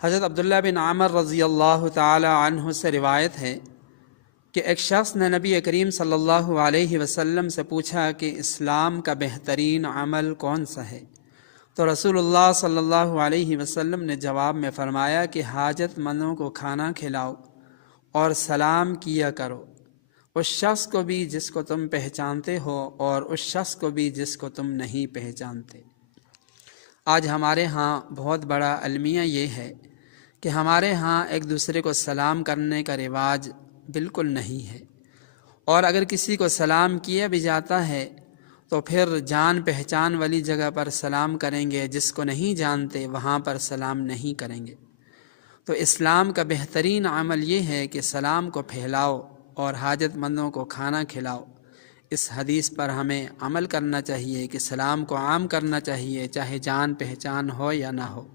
हज़रत अब्दुल्ला बिन आमर रज़ी अल्लाह ताला अन्हु से रिवायत है कि एक शख्स ने नबी करीम सल्लल्लाहु अलैहि वसल्लम से पूछा कि इस्लाम का बेहतरीन अमल कौन सा है। तो रसूलुल्लाह सल्लल्लाहु अलैहि वसल्लम ने जवाब में फ़रमाया कि हाजतमंदों को खाना खिलाओ और सलाम किया करो, उस शख्स को भी जिसको तुम पहचानते हो और उस शख्स को भी जिसको तुम नहीं पहचानते। आज हमारे यहाँ बहुत बड़ा अलमिया ये है कि हमारे यहाँ एक दूसरे को सलाम करने का रिवाज बिल्कुल नहीं है, और अगर किसी को सलाम किया भी जाता है तो फिर जान पहचान वाली जगह पर सलाम करेंगे, जिसको नहीं जानते वहाँ पर सलाम नहीं करेंगे। तो इस्लाम का बेहतरीन अमल ये है कि सलाम को फैलाओ और हाजतमंदों को खाना खिलाओ। इस हदीस पर हमें अमल करना चाहिए कि सलाम को आम करना चाहिए, चाहे जान पहचान हो या ना हो।